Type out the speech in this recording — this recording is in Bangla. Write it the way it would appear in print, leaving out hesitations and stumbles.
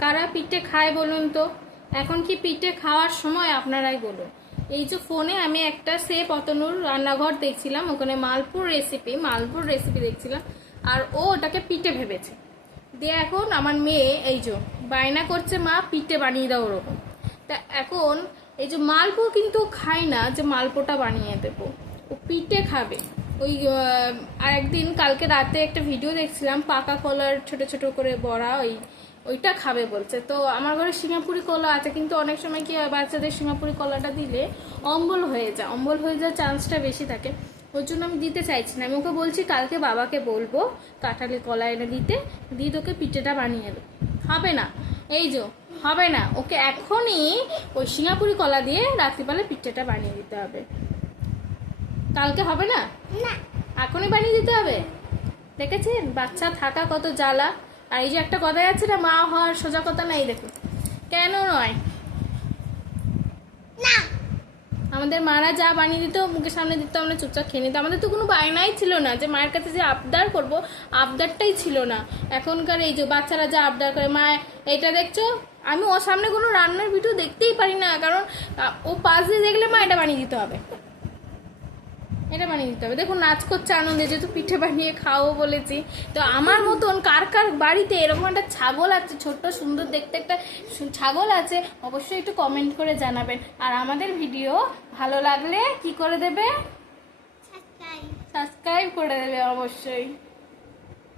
কারা পিঠে খায় বলুন তো? এখন কি পিঠে খাওয়ার সময়? আপনারাই বলুন। এই যে ফোনে আমি একটা শেফ অতনুর রান্নাঘর দেখছিলাম, ওখানে মালপুর রেসিপি দেখছিলাম, আর ও ওটাকে পিঠে ভেবেছে দিয়ে এখন আমার মেয়ে এই যে বায়না করছে, মা পিঠে বানিয়ে দাও ওরকম। তা এখন এই যে মালপো কিন্তু খায় না যে মালপোটা বানিয়ে দেবো, ও পিঠে খাবে। ওই আর একদিন কালকে রাতে একটা ভিডিও দেখছিলাম, পাকা কলার ছোট ছোট করে বড়া, ওইটা খাবে বলছে। তো আমার ঘরে সিঙ্গাপুরি কলা আছে, কিন্তু অনেক সময় কি হয়, বাচ্চাদের সিঙ্গাপুরি কলাটা দিলে অম্বল হয়ে যাওয়ার চান্সটা বেশি থাকে। ওই জন্য আমি দিতে চাইছি না। আমি ওকে বলছি কালকে বাবাকে বলবো কাঁঠালি কলা এনে দিতে, দিয়ে তোকে পিঠেটা বানিয়ে দেবো। হবে না, এই যে হবে না, ওকে এখনই ওই সিঙ্গাপুরি কলা দিয়ে রাত্রিবেলা পিঠেটা বানিয়ে দিতে হবে। কালকে হবে না, এখনই বানিয়ে দিতে হবে। দেখেছেন বাচ্চা থাকা কত জ্বালা। আর এই যে একটা কথাই আছে না, মা হওয়ার সোজা কথা না, এই দেখুন কেন নয়। আমাদের মারা যা বানিয়ে দিত মুখের সামনে দিত, আমরা চুপচাপ খেয়ে নিতাম। আমাদের তো কোনো বায়নাই ছিল না যে মায়ের কাছে যে আবদার করব, আবদারটাই ছিল না। এখনকার এই যে বাচ্চারা যা আবদার করে, মা এটা দেখছো, আমি ওর সামনে কোনো রান্নার ভিডিও দেখতেই পারি না, কারণ ও পাশ দিয়ে দেখলে মা এটা বানিয়ে দিতে হবে, এটা বানিয়ে দিতে হবে। দেখুন নাচ করছে আনন্দে, যেহেতু পিঠে বানিয়ে খাও বলেছি। তো আমার মতন কার কার বাড়িতে এরকম একটা ছাগল আছে, ছোট্ট সুন্দর দেখতে একটা ছাগল আছে, অবশ্যই একটু কমেন্ট করে জানাবেন। আর আমাদের ভিডিও ভালো লাগলে কি করে দেবে? সাবস্ক্রাইব করে দেবে অবশ্যই।